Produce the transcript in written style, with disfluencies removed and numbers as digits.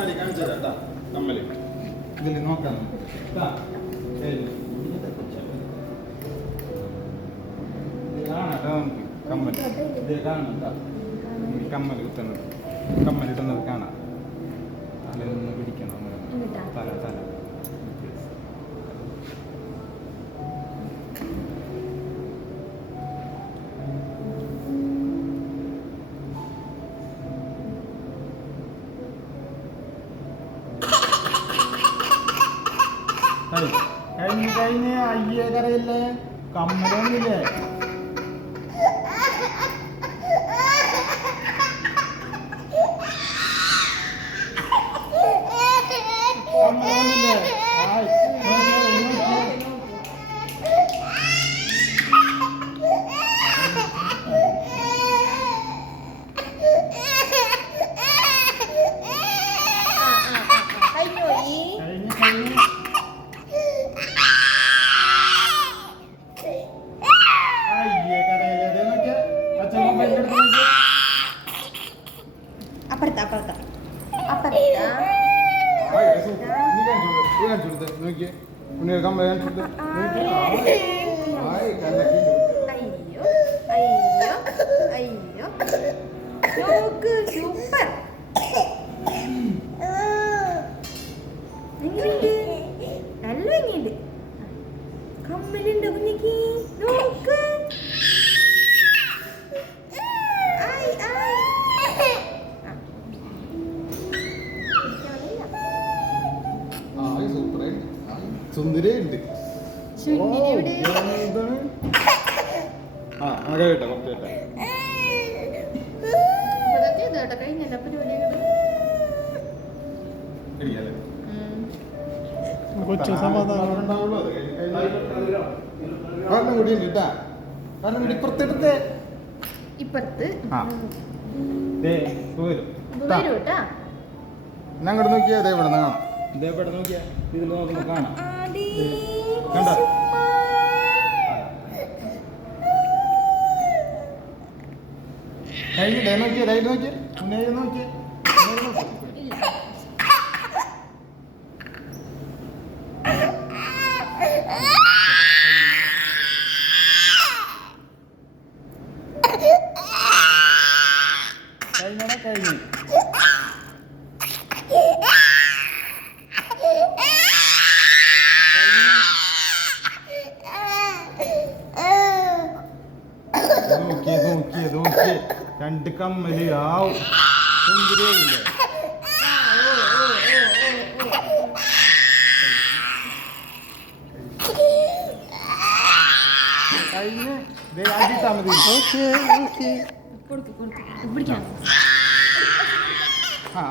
കണ്ണാടി കാണിച്ചു തരാം കമ്മല് ഇതിൽ നോക്കാം കമ്മൽ ഇത് കാണുന്നുണ്ടോ കമ്മൽ കുത്തുന്നത് കമ്മലിടുന്നത് കാണാം തലയൊന്ന് പിടിക്കണം തല തല കഴിഞ്ഞ അയ്യേ കരയില്ലേ കമ്മലൊന്നുമില്ലേ കമ്മലൊന്നുമില്ലേ അപ്പുറത്താ അപ്പുറത്താ അയ്യോ അയ്യോ നോക്ക് സൂപ്പർ എങ്ങനെയുണ്ട് നല്ല ഭംഗിയുണ്ട് കമ്മലുണ്ട് കുഞ്ഞിക്ക് നോക്ക് സുന്ദരിയുണ്ട് കേട്ടോ കൊച്ചു സമാധാനം ഇപ്പുറത്തെടുത്തേ ഇപ്പുറത്ത് ഞങ്ങോട്ട് നോക്കിയാ അതേ ഇവിടെ കാണാം ഇതേവിടെ നോക്കിയാ ഇതിൽ നോക്കുമ്പോ കാണാം കണ്ടോ കഴിഞ്ഞിട്ടേ നോക്കിയേ ലൈറ്റ് നോക്കിയേ മുന്നേ നോക്കിയേ കഴിഞ്ഞാ കഴിഞ്ഞു നോക്കിയേ രണ്ട് കമ്മല് ആവും സുന്ദരിയില്ലേ കഴിഞ്ഞ് അടിത്താ മതി പിടിക്കാം ആ